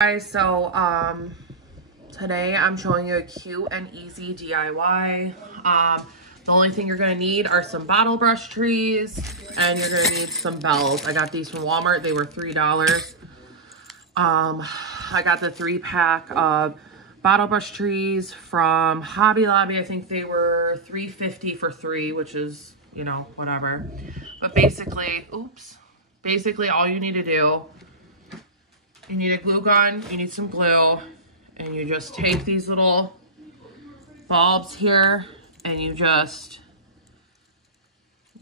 Guys, so today I'm showing you a cute and easy DIY. The only thing you're gonna need are some bottle brush trees, and you're gonna need some bells. I got these from Walmart. They were $3. I got the 3-pack of bottle brush trees from Hobby Lobby. I think they were $3.50 for 3, which is, you know, whatever. But basically, basically all you need to do, you need a glue gun, you need some glue, and you just take these little bulbs here and you just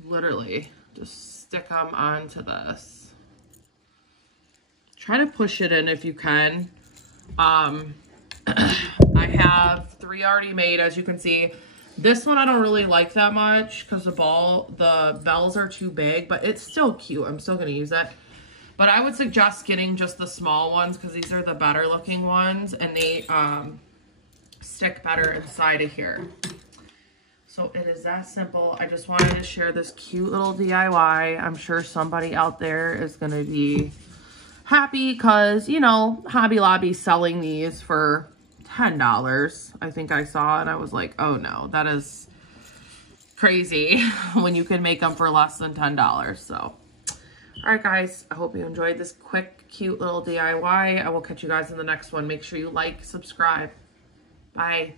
literally just stick them onto this. Try to push it in if you can. I have 3 already made, as you can see. This one I don't really like that much because the bells are too big, but it's still cute. I'm still gonna use it. But I would suggest getting just the small ones because these are the better looking ones and they stick better inside of here. So it is that simple. I just wanted to share this cute little DIY. I'm sure somebody out there is going to be happy because, you know, Hobby Lobby's selling these for $10. I think I saw, and I was like, oh no, that is crazy when you can make them for less than $10. So. All right, guys, I hope you enjoyed this quick, cute little DIY. I will catch you guys in the next one. Make sure you like, subscribe. Bye.